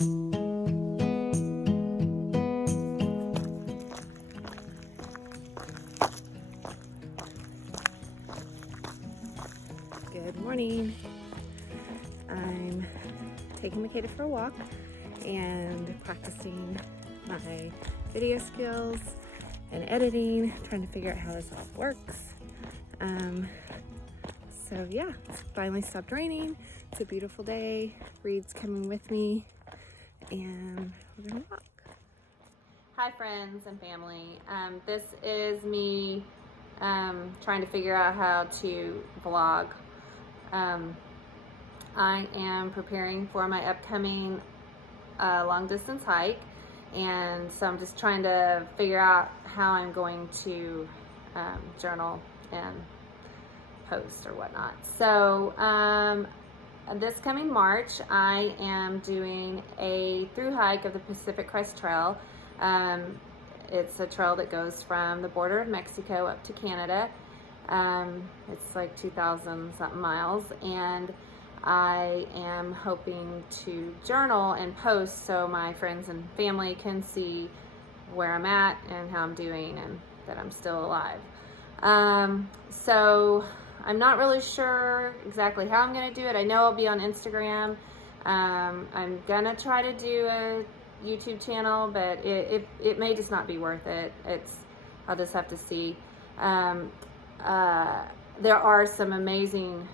Good morning. I'm taking Makeda for a walk and practicing my video skills and editing, trying to figure out how this all works. So yeah, it's finally stopped raining. It's a beautiful day. Reed's coming with me and we're gonna walk. Hi friends and family. This is me trying to figure out how to vlog. I am preparing for my upcoming long distance hike, and so I'm just trying to figure out how I'm going to journal and post or whatnot. So this coming March I am doing a thru hike of the Pacific Crest Trail. It's a trail that goes from the border of Mexico up to Canada. It's like 2,000 something miles, and I am hoping to journal and post so my friends and family can see where I'm at and how I'm doing and that I'm still alive. So I'm not really sure exactly how I'm going to do it. I know I'll be on Instagram. I'm going to try to do a YouTube channel, but it may just not be worth it. I'll just have to see. There are some amazing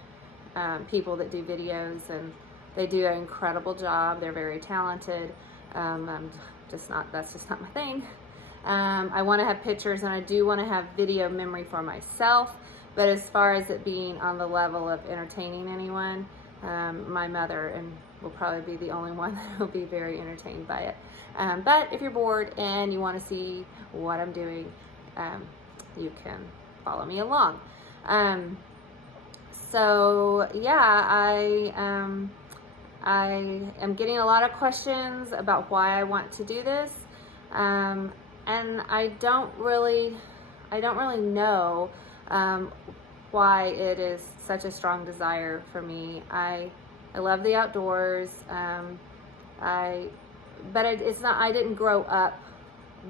people that do videos, and they do an incredible job. They're very talented. That's just not my thing. I want to have pictures, and I do want to have video memory for myself, but as far as it being on the level of entertaining anyone, my mother will probably be the only one that will be very entertained by it. But if you're bored and you want to see what I'm doing, you can follow me along. So yeah, I am getting a lot of questions about why I want to do this, and I don't really know why it is such a strong desire for me. I love the outdoors, but it's not. I didn't grow up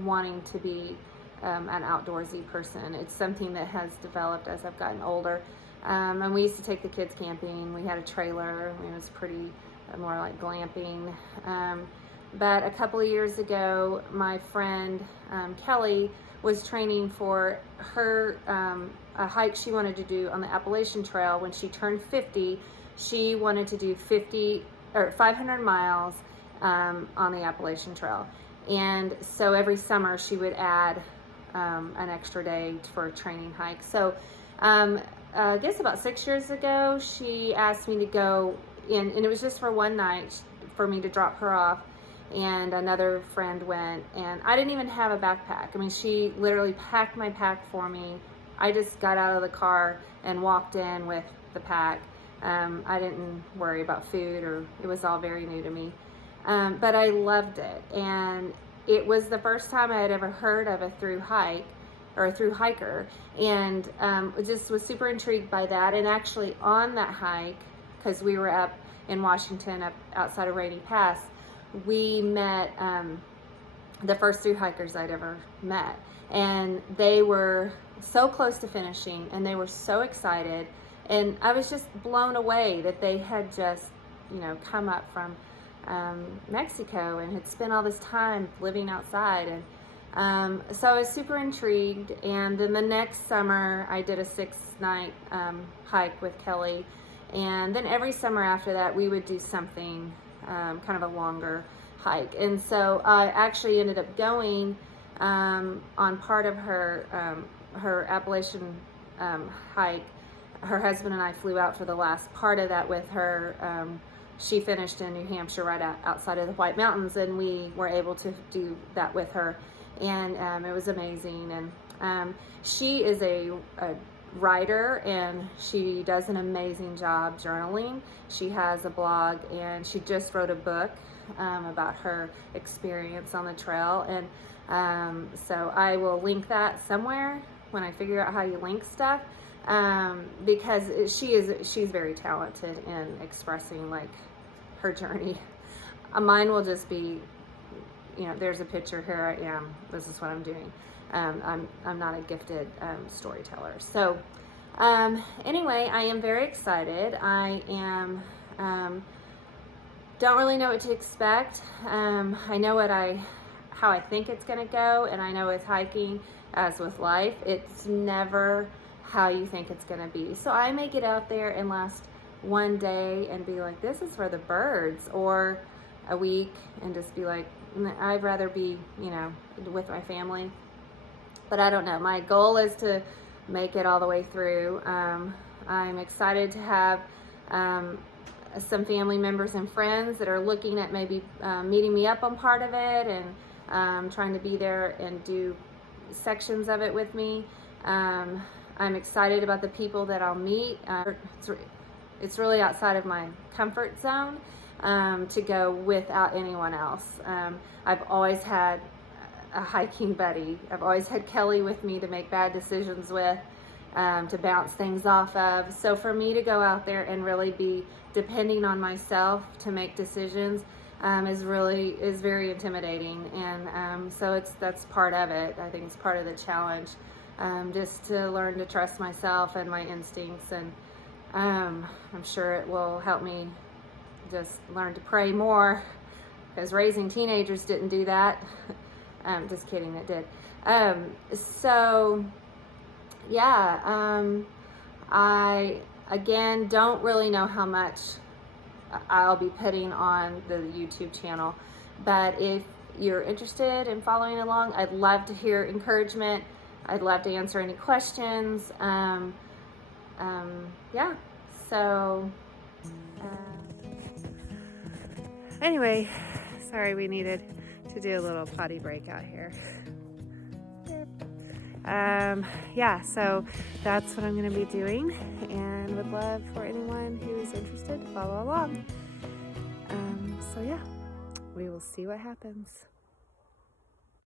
wanting to be an outdoorsy person. It's something that has developed as I've gotten older. And we used to take the kids camping. We had a trailer. It was pretty more like glamping. But a couple of years ago, my friend Kelly was training for her a hike she wanted to do on the Appalachian Trail. When she turned 50, she wanted to do 500 miles on the Appalachian Trail. And so every summer she would add an extra day for a training hike. So I guess about 6 years ago, she asked me to go in, and it was just for one night for me to drop her off, and another friend went, and I didn't even have a backpack. I mean, she literally packed my pack for me. I just got out of the car and walked in with the pack. I didn't worry about food, or it was all very new to me. But I loved it, and it was the first time I had ever heard of a thru hike or a thru hiker, and just was super intrigued by that. And actually on that hike, because we were up in Washington, up outside of Rainy Pass, we met the first thru hikers I'd ever met, and they were so close to finishing, and they were so excited, and I was just blown away that they had just, come up from Mexico and had spent all this time living outside. And so I was super intrigued. And then the next summer I did a 6-night hike with Kelly, and then every summer after that we would do something kind of a longer hike. And so I actually ended up going on part of her Appalachian hike. Her husband and I flew out for the last part of that with her. She finished in New Hampshire, right outside of the White Mountains, and we were able to do that with her, and it was amazing. And she is a writer, and she does an amazing job journaling. She has a blog, and she just wrote a book about her experience on the trail, and so I will link that somewhere when I figure out how you link stuff, because she's very talented in expressing like her journey. Mine will just be, there's a picture, here I am, this is what I'm doing. I'm not a gifted storyteller. So anyway, I am very excited. I am don't really know what to expect. I know how I think it's going to go, and I know with hiking, as with life, it's never how you think it's going to be. So I may get out there and last one day and be like, this is for the birds, or a week and just be like, I'd rather be, with my family. But I don't know. My goal is to make it all the way through. I'm excited to have some family members and friends that are looking at maybe meeting me up on part of it, and trying to be there and do sections of it with me. I'm excited about the people that I'll meet. It's really outside of my comfort zone to go without anyone else. I've always had a hiking buddy. I've always had Kelly with me to make bad decisions with, to bounce things off of. So for me to go out there and really be depending on myself to make decisions is very intimidating, and so that's part of it. I think it's part of the challenge, just to learn to trust myself and my instincts, and I'm sure it will help me just learn to pray more, because raising teenagers didn't do that. Just kidding, it did. So yeah, I again don't really know how much I'll be putting on the YouTube channel, but if you're interested in following along, I'd love to hear encouragement. I'd love to answer any questions. Yeah, so Anyway, sorry, we needed to do a little potty break out here. Yeah, so that's what I'm going to be doing, and would love for anyone who's interested to follow along. So yeah, we will see what happens.